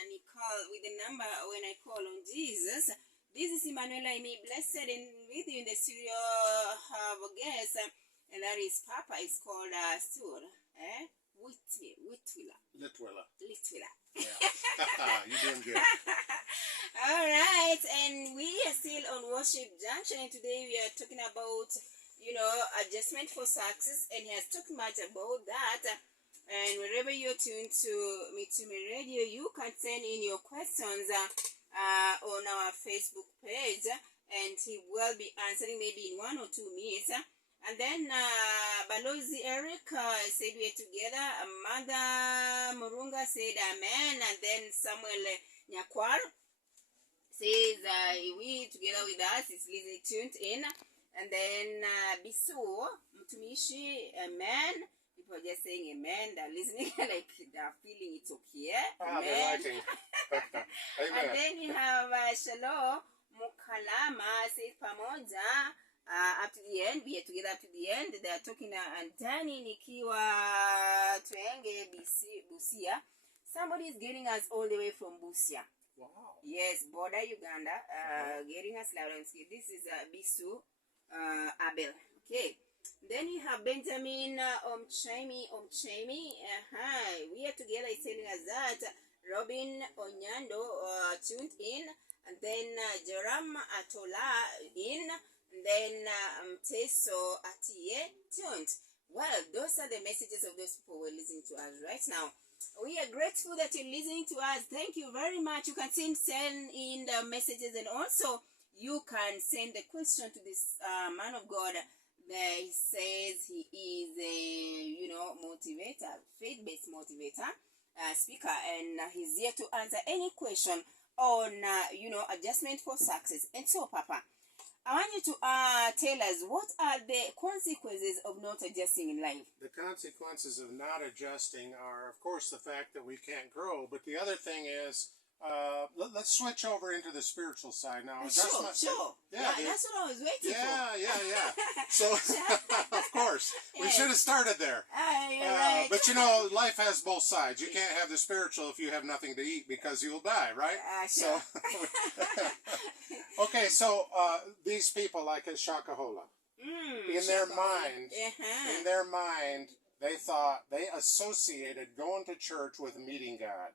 Nicole with the number when I call on Jesus. This is Emmanuel Amy Blessed, and with you in the studio have a guest, and that is Papa. It's called Stuart. Litwilla. Yeah. You're doing good. All right, and we are still on Worship Junction, and today we are talking about, adjustment for success, and he has talked much about that. And wherever you're tuned to Me Radio, you can send in your questions on our Facebook page, and he will be answering maybe in 1 or 2 minutes. And then Balozi Eric said we're together. Mother Murunga said amen. And then Samuel Nyakwar says we together with us is listening, tuned in. And then Bisu Mutumishi, amen. People are just saying amen. They're listening like they're feeling it's okay. They're liking. And then you have Shalom Mukalama says pamoja. Up to the end, we are together up to the end. They are talking Antani Nikiwa Tuenge Busia. Somebody is getting us all the way from Busia. Wow. Yes, border Uganda. Getting us loud and clear. This is Bisu Abel. Okay. Then you have Benjamin Omchemi. We are together. He's telling us that. Robin Onyando tuned in. And then Joram Atola in. And then Teso Atiye tuned. Well, those are the messages of those people who are listening to us right now. We are grateful that you're listening to us. Thank you very much. You can send in the messages, and also you can send the question to this man of God. He says he is a motivator, faith-based motivator, speaker, and he's here to answer any question on adjustment for success. And so, Papa, I want you to tell us, what are the consequences of not adjusting in life? The consequences of not adjusting are, of course, the fact that we can't grow. But the other thing is, let's switch over into the spiritual side now. Sure. Yeah, that's what I was waiting for. Yeah. So, of course, we should have started there. You're right. But life has both sides. You can't have the spiritual if you have nothing to eat, because you'll die, right? Sure. Okay, so these people like at Shakahola, in their mind, they thought, they associated going to church with meeting God.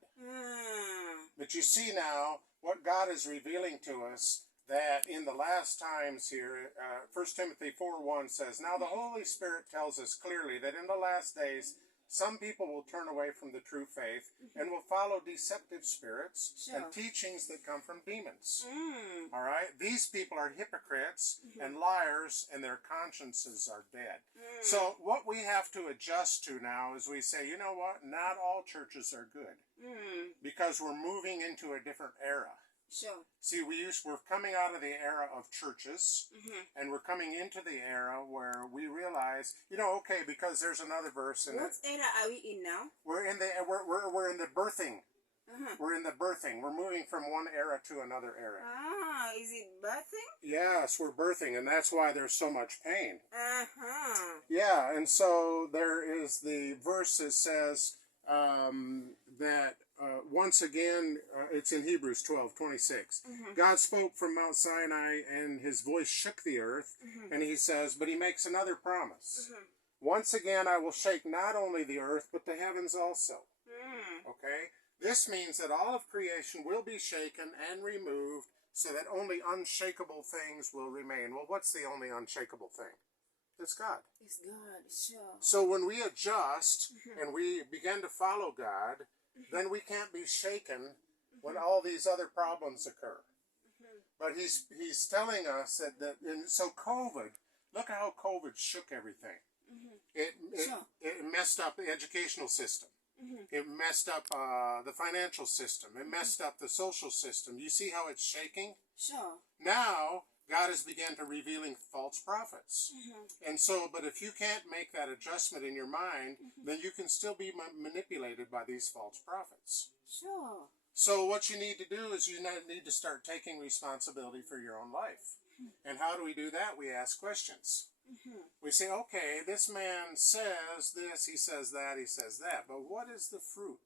But you see now, what God is revealing to us, that in the last times here, 1 Timothy 4:1 says, now the Holy Spirit tells us clearly that in the last days, some people will turn away from the true faith and will follow deceptive spirits and teachings that come from demons. All right? These people are hypocrites and liars, and their consciences are dead. So what we have to adjust to now is we say, you know what? Not all churches are good, because we're moving into a different era. Sure. See, we're coming out of the era of churches, and we're coming into the era where we realize, because there's another verse in What era are we in now? We're in the birthing. We're in the birthing. We're moving from one era to another era. Is it birthing? Yes, we're birthing, and that's why there's so much pain. Yeah, and so there is the verse that says that once again, it's in Hebrews 12:26. God spoke from Mount Sinai, and his voice shook the earth, and he says, but he makes another promise. Once again, I will shake not only the earth, but the heavens also. Okay? This means that all of creation will be shaken and removed, so that only unshakable things will remain. Well, what's the only unshakable thing? It's God. It's God, sure. So when we adjust and we begin to follow God, then we can't be shaken when all these other problems occur. But he's telling us that so COVID, look at how COVID shook everything. It messed up the educational system. It messed up the financial system. It messed up the social system. You see how it's shaking? Sure. Now, God has begun to revealing false prophets. And so, but if you can't make that adjustment in your mind, then you can still be manipulated by these false prophets. Sure. So what you need to do is you need to start taking responsibility for your own life. And how do we do that? We ask questions. We say, okay, this man says this, he says that, he says that. But what is the fruit?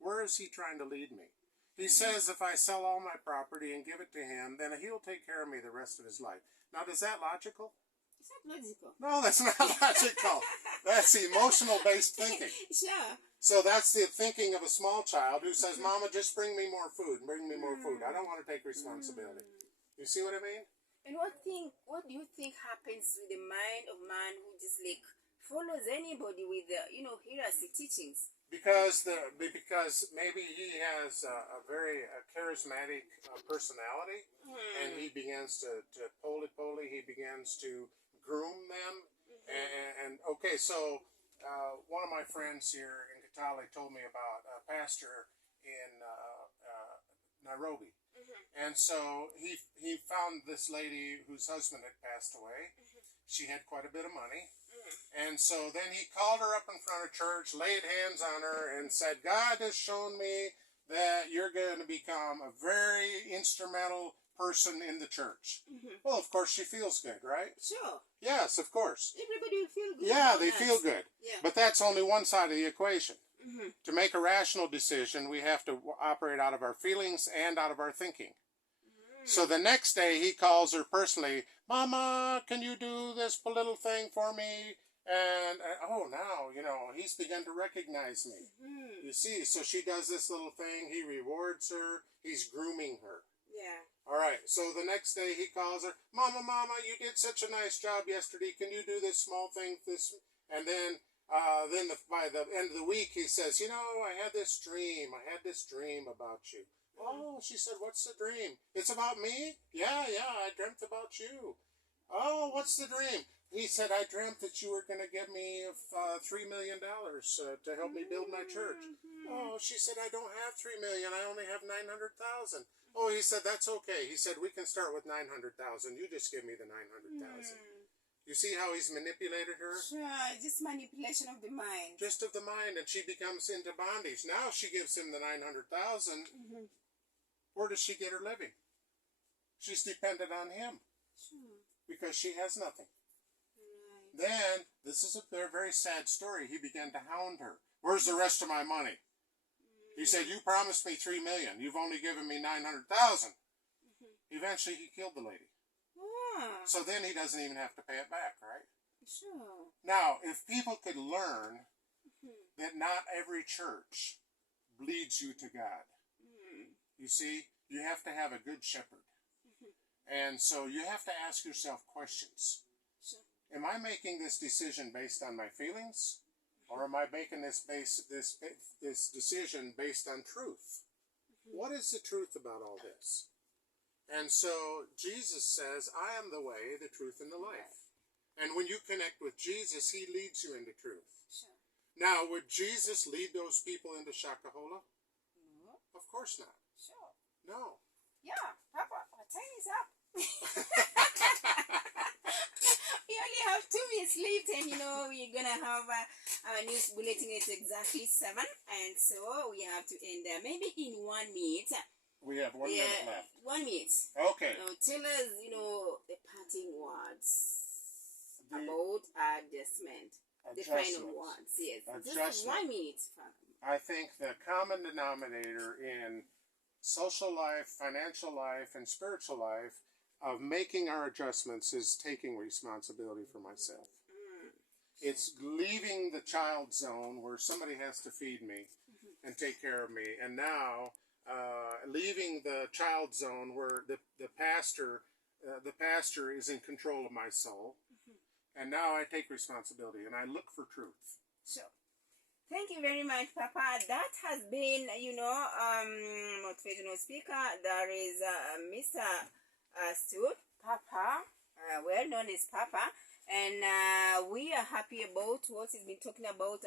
Where is he trying to lead me? He says if I sell all my property and give it to him, then he'll take care of me the rest of his life. Now, is that logical? It's not logical. No, that's not logical. That's emotional-based thinking. Sure. So that's the thinking of a small child who says, Mama, just bring me more food. Bring me more food. I don't want to take responsibility. You see what I mean? And what do you think happens with the mind of man who just like follows anybody with heresy teachings? Because maybe he has a very charismatic personality, and he begins to poly, he begins to groom them. And okay, so one of my friends here in Kitale told me about a pastor in Nairobi. And so he found this lady whose husband had passed away. She had quite a bit of money. And so then he called her up in front of church, laid hands on her, and said, God has shown me that you're going to become a very instrumental person in the church. Well, of course, she feels good, right? Sure. Yes, of course. Everybody will feel good. Yeah, they feel good. Yeah. But that's only one side of the equation. To make a rational decision, we have to operate out of our feelings and out of our thinking. So the next day, he calls her personally, Mama, can you do this little thing for me? And, now, he's begun to recognize me. You see, so she does this little thing. He rewards her. He's grooming her. Yeah. All right, so the next day he calls her, Mama, you did such a nice job yesterday. Can you do this small thing? And then by the end of the week, he says, I had this dream. I had this dream about you. Oh, she said, what's the dream? It's about me? Yeah, I dreamt about you. Oh, what's the dream? He said, I dreamt that you were going to give me $3 million to help me build my church. Oh, she said, I don't have $3 million. I only have $900,000. Oh, he said, that's okay. He said, we can start with $900,000. You just give me the $900,000. You see how he's manipulated her? Sure, just manipulation of the mind. Just of the mind, and she becomes into bondage. Now she gives him the $900,000. Where does she get her living? She's dependent on him. Sure. Because she has nothing. Right. Then, this is a very sad story. He began to hound her. Where's the rest of my money? He said, you promised me $3 million. You've only given me $900,000. Eventually, he killed the lady. So then he doesn't even have to pay it back, right? Sure. Now, if people could learn that not every church leads you to God. You see, you have to have a good shepherd. And so you have to ask yourself questions. Sure. Am I making this decision based on my feelings? Or am I making this decision based on truth? What is the truth about all this? And so Jesus says, I am the way, the truth, and the life. And when you connect with Jesus, he leads you into truth. Sure. Now, would Jesus lead those people into Shakahola? No. Of course not. Sure. No. Yeah, Papa, our time is up. We only have 2 minutes left, and we're gonna have our news bulletin at exactly 7, and so we have to end there. Maybe in 1 minute. We have 1 minute left. 1 minute. Okay. Now tell us, the parting words about adjustment. The final words, yes. Just 1 minute. I think the common denominator in social life, financial life, and spiritual life of making our adjustments is taking responsibility for myself. It's leaving the child zone where somebody has to feed me and take care of me, and now leaving the child zone where the pastor is in control of my soul, and now I take responsibility and I look for truth. So, thank you very much, Papa. That has been, motivational speaker. There is Mr. Stuart, Papa, well known as Papa, and we are happy about what he's been talking about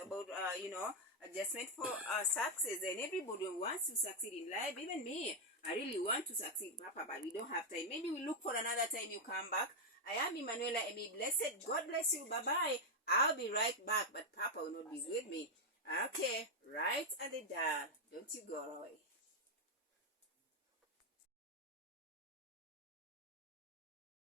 adjustment for success. And everybody wants to succeed in life. Even me, I really want to succeed, Papa, but we don't have time. Maybe we look for another time you come back. I am Emanuela Emi. Blessed. God bless you. Bye-bye. I'll be right back, but Papa will not be with me. Okay, right at the dial. Don't you go away.